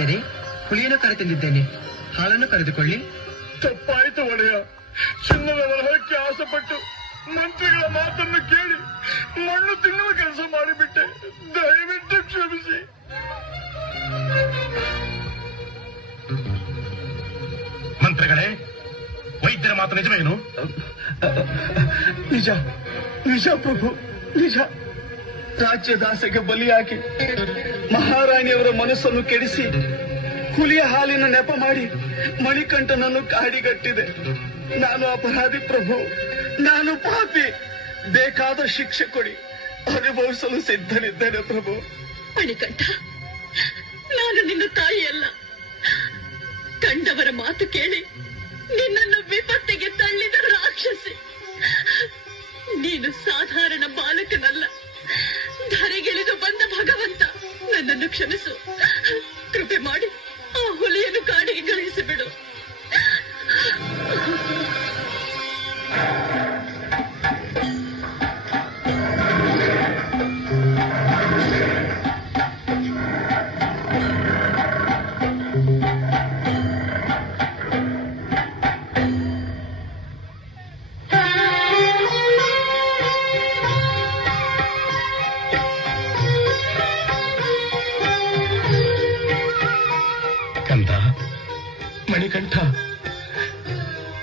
ವೈದ್ಯರೇ, ಹುಲಿಯನ್ನು ಕರೆತಂದಿದ್ದೇನೆ, ಹಾಲನ್ನು ಕರೆದುಕೊಳ್ಳಿ. ತಪ್ಪಾಯಿತು ಒಡೆಯ. ಚಿನ್ನದ ವರಹಕ್ಕೆ ಆಸೆಪಟ್ಟು ಮಂತ್ರಿಗಳ ಮಾತನ್ನು ಕೇಳಿ ಮಣ್ಣು ತಿನ್ನುವ ಕೆಲಸ ಮಾಡಿಬಿಟ್ಟೆ. ದಯವಿಟ್ಟು ಕ್ಷಮಿಸಿ. ಮಂತ್ರಿಗಳೇ, ವೈದ್ಯರ ಮಾತು ನಿಜವೇನು? ನಿಜ ನಿಜ ಪ್ರಭು, ನಿಜ. ರಾಜ್ಯದಾಸೆಗೆ ಬಲಿಯಾಗಿ ಮಹಾರಾಣಿಯವರ ಮನಸ್ಸನ್ನು ಕೆಡಿಸಿ ಹುಲಿಯ ಹಾಲಿನ ನೆಪ ಮಾಡಿ ಮಣಿಕಂಠನನ್ನು ಕಾಡಿಗಟ್ಟಿದೆ. ನಾನು ಅಪರಾಧಿ ಪ್ರಭು, ನಾನು ಪಾಪಿ. ಬೇಕಾದ ಶಿಕ್ಷೆ ಕೊಡಿ, ಅನುಭವಿಸಲು ಸಿದ್ಧನಿದ್ದೇನೆ ಪ್ರಭು. ಮಣಿಕಂಠ, ನಾನು ನಿನ್ನ ತಾಯಿಯಲ್ಲ. ಕಂಡವರ ಮಾತು ಕೇಳಿ ನಿನ್ನನ್ನು ವಿಪತ್ತಿಗೆ ತಳ್ಳಿದ ರಾಕ್ಷಸಿ. ನೀನು ಸಾಧಾರಣ ಬಾಲಕನಲ್ಲ, ಧರೆಗಿಳಿದು ಬಂದ ಭಗವಂತ. ನನ್ನನ್ನು ಕ್ಷಮಿಸು, ಕೃಪೆ ಮಾಡಿ ಆ ಹುಲಿಯನ್ನು ಕಾಡಿಗೆ ಕಳುಹಿಸಿಬಿಡು. ಕಂದ, ಮಣಿಕಂಠ,